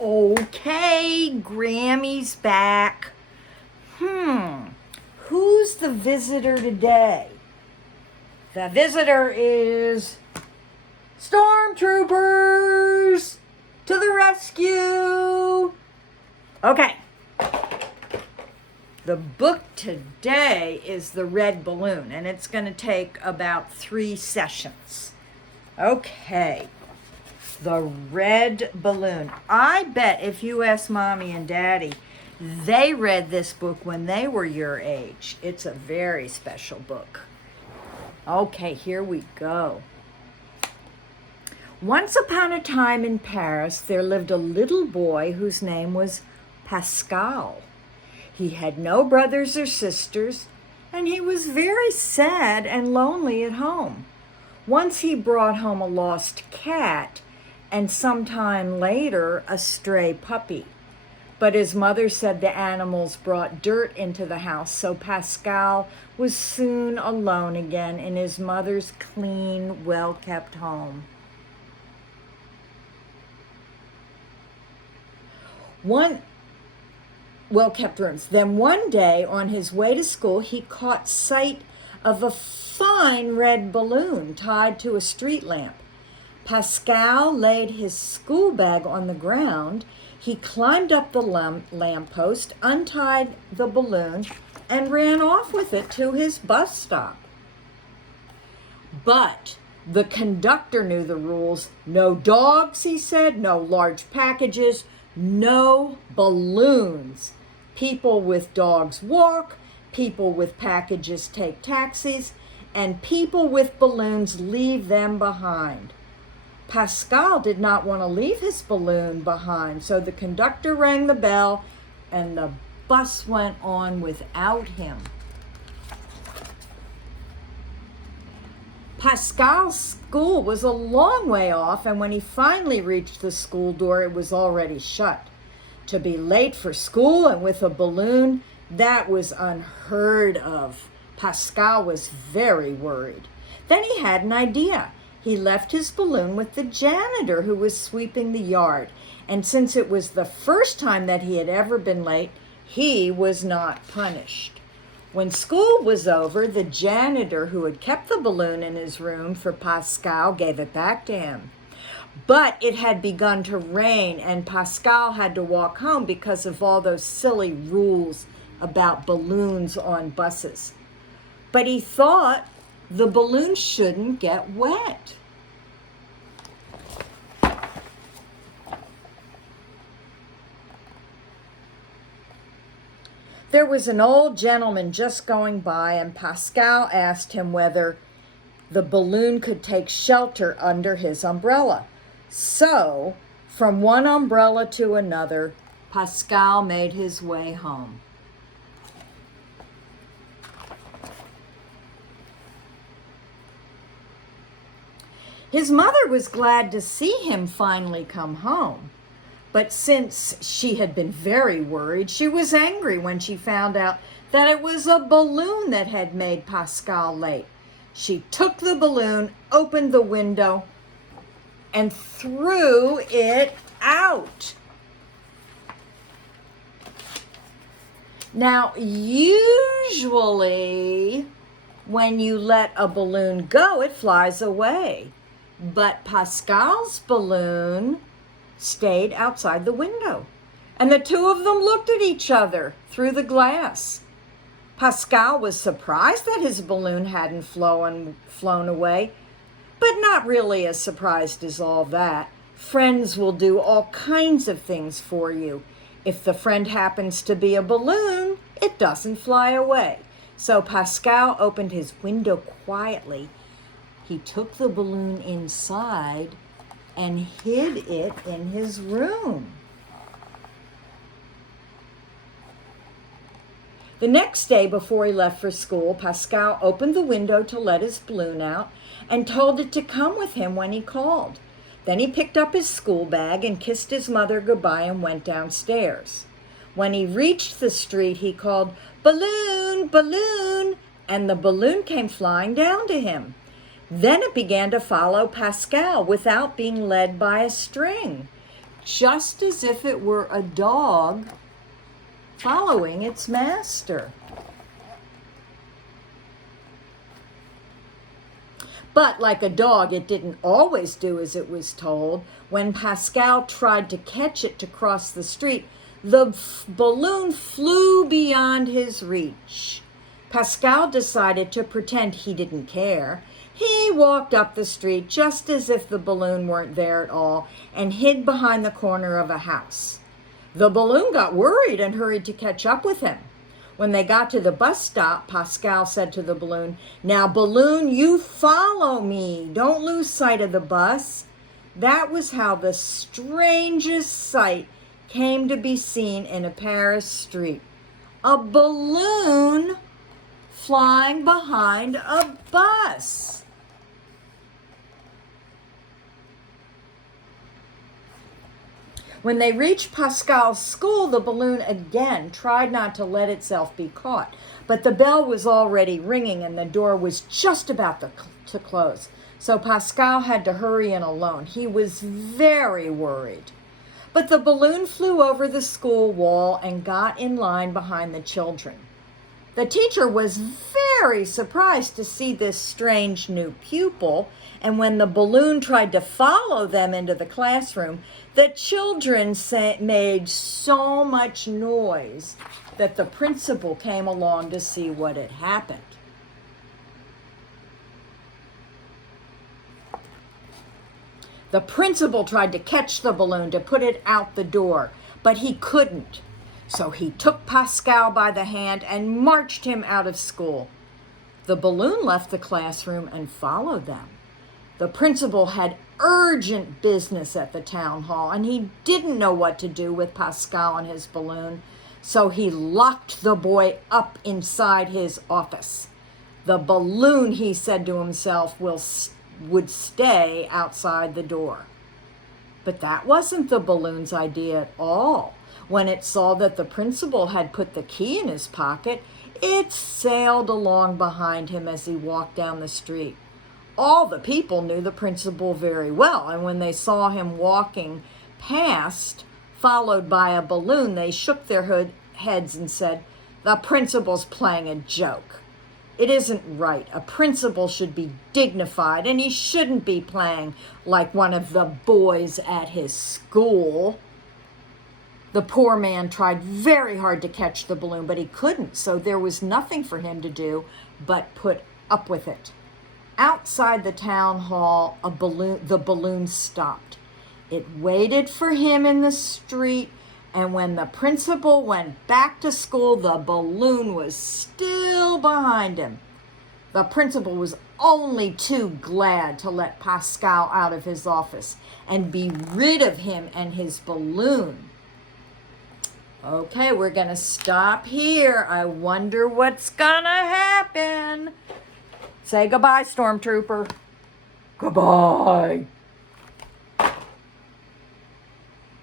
Okay, Grammy's back. Who's the visitor today? The visitor is Stormtroopers to the rescue. Okay. The book today is The Red Balloon, and it's going to take about 3 sessions. Okay. The Red Balloon. I bet if you ask Mommy and Daddy, they read this book when they were your age. It's a very special book. Okay, here we go. Once upon a time in Paris, there lived a little boy whose name was Pascal. He had no brothers or sisters, and he was very sad and lonely at home. Once he brought home a lost cat, and sometime later a stray puppy. But his mother said the animals brought dirt into the house, so Pascal was soon alone again in his mother's clean, well-kept home. Well-kept rooms. Then one day, on his way to school, he caught sight of a fine red balloon tied to a street lamp. Pascal laid his school bag on the ground. He climbed up the lamppost, untied the balloon, and ran off with it to his bus stop. But the conductor knew the rules. No dogs, he said, no large packages, no balloons. People with dogs walk, people with packages take taxis, and people with balloons leave them behind. Pascal did not want to leave his balloon behind, so the conductor rang the bell and the bus went on without him. Pascal's school was a long way off, and when he finally reached the school door, it was already shut. To be late for school and with a balloon, that was unheard of. Pascal was very worried. Then he had an idea. He left his balloon with the janitor who was sweeping the yard. And since it was the first time that he had ever been late, he was not punished. When school was over, the janitor who had kept the balloon in his room for Pascal gave it back to him. But it had begun to rain, and Pascal had to walk home because of all those silly rules about balloons on buses. But he thought the balloon shouldn't get wet. There was an old gentleman just going by, and Pascal asked him whether the balloon could take shelter under his umbrella. So, from one umbrella to another, Pascal made his way home. His mother was glad to see him finally come home, but since she had been very worried, she was angry when she found out that it was a balloon that had made Pascal late. She took the balloon, opened the window, and threw it out. Now, usually when you let a balloon go, it flies away. But Pascal's balloon stayed outside the window, and the two of them looked at each other through the glass. Pascal was surprised that his balloon hadn't flown away, but not really as surprised as all that. Friends will do all kinds of things for you. If the friend happens to be a balloon, it doesn't fly away. So Pascal opened his window quietly. He took the balloon inside and hid it in his room. The next day before he left for school, Pascal opened the window to let his balloon out and told it to come with him when he called. Then he picked up his school bag and kissed his mother goodbye and went downstairs. When he reached the street, he called, "Balloon, balloon," and the balloon came flying down to him. Then it began to follow Pascal without being led by a string. just as if it were a dog following its master. But like a dog, it didn't always do as it was told. When Pascal tried to catch it to cross the street, the balloon flew beyond his reach. Pascal decided to pretend he didn't care. He walked up the street just as if the balloon weren't there at all and hid behind the corner of a house. The balloon got worried and hurried to catch up with him. When they got to the bus stop, Pascal said to the balloon, "Now, balloon, you follow me. Don't lose sight of the bus." That was how the strangest sight came to be seen in a Paris street. A balloon flying behind a bus. When they reached Pascal's school, the balloon again tried not to let itself be caught. But the bell was already ringing and the door was just about to close. So Pascal had to hurry in alone. He was very worried. But the balloon flew over the school wall and got in line behind the children. The teacher was very surprised to see this strange new pupil, and when the balloon tried to follow them into the classroom, the children made so much noise that the principal came along to see what had happened. The principal tried to catch the balloon to put it out the door, but he couldn't. So he took Pascal by the hand and marched him out of school. The balloon left the classroom and followed them. The principal had urgent business at the town hall, and he didn't know what to do with Pascal and his balloon, so he locked the boy up inside his office. The balloon, he said to himself, would stay outside the door. But that wasn't the balloon's idea at all. When it saw that the principal had put the key in his pocket, it sailed along behind him as he walked down the street. All the people knew the principal very well, and when they saw him walking past, followed by a balloon, they shook their heads and said, "The principal's playing a joke. It isn't right. A principal should be dignified, and he shouldn't be playing like one of the boys at his school." The poor man tried very hard to catch the balloon, but he couldn't, so there was nothing for him to do but put up with it. Outside the town hall, the balloon stopped. It waited for him in the street, and when the principal went back to school, the balloon was still behind him. The principal was only too glad to let Pascal out of his office and be rid of him and his balloon. Okay, we're going to stop here. I wonder what's going to happen. Say goodbye, Stormtrooper. Goodbye.